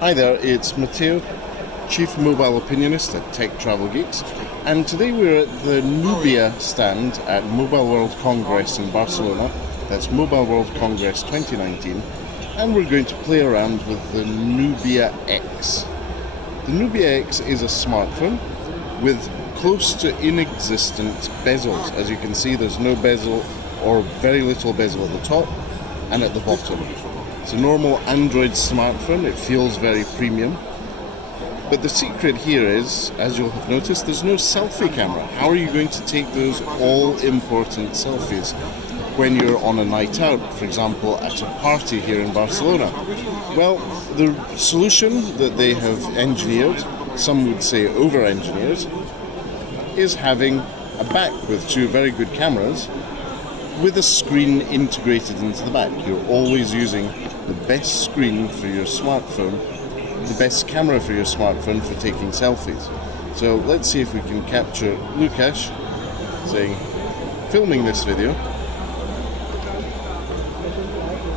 Hi there, it's Matteo, Chief Mobile Opinionist at Tech Travel Geeks, and today we're at the Nubia stand at Mobile World Congress in Barcelona. That's Mobile World Congress 2019, and we're going to play around with the Nubia X. The Nubia X is a smartphone with close to inexistent bezels. As you can see, there's no bezel or very little bezel at the top and at the bottom. It's a normal Android smartphone. It feels very premium. But the secret here is, as you'll have noticed, there's no selfie camera. How are you going to take those all-important selfies when you're on a night out, for example, at a party here in Barcelona? Well, the solution that they have engineered, some would say over-engineered, is having a back with two very good cameras with a screen integrated into the back. You're always using the best screen for your smartphone, the best camera for your smartphone for taking selfies. So let's see if we can capture Lukasz saying, filming this video,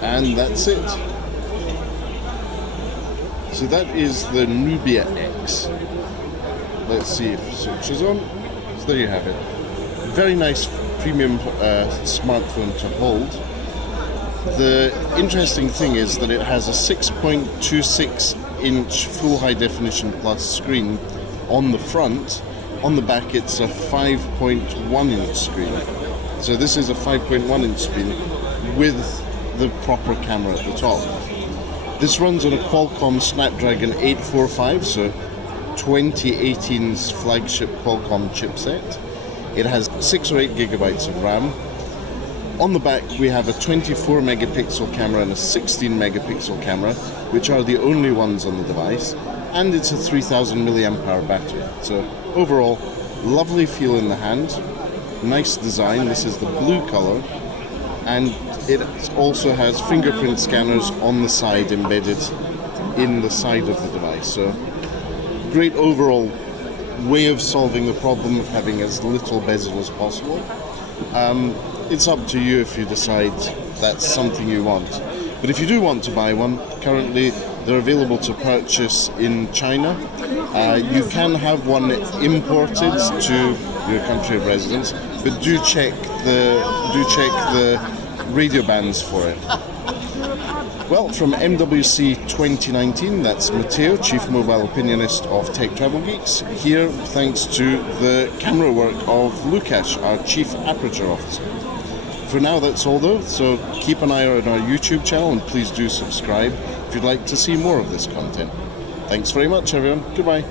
and that's it. So that is the Nubia X. Let's see if search is on. So there you have it. Very nice premium smartphone to hold. The interesting thing is that it has a 6.26 inch full high definition plus screen on the front. On the back it's a 5.1 inch screen. So this is a 5.1 inch screen with the proper camera at the top. This runs on a Qualcomm Snapdragon 845, so 2018's flagship Qualcomm chipset. It has 6 or 8 gigabytes of RAM. On the back we have a 24 megapixel camera and a 16 megapixel camera, which are the only ones on the device, and it's a 3000 milliamp hour battery. So overall, lovely feel in the hand, nice design. This is the blue color, and it also has fingerprint scanners on the side embedded in the side of the device. So great overall way of solving the problem of having as little bezel as possible. It's up to you if you decide that's something you want. But if you do want to buy one, currently they're available to purchase in China. You can have one imported to your country of residence, but do check the radio bands for it. Well, from MWC 2019, that's Matteo, Chief Mobile Opinionist of Tech Travel Geeks, here thanks to the camera work of Lukasz, our Chief Aperture Officer. For now, that's all though, so keep an eye on our YouTube channel and please do subscribe if you'd like to see more of this content. Thanks very much, everyone. Goodbye.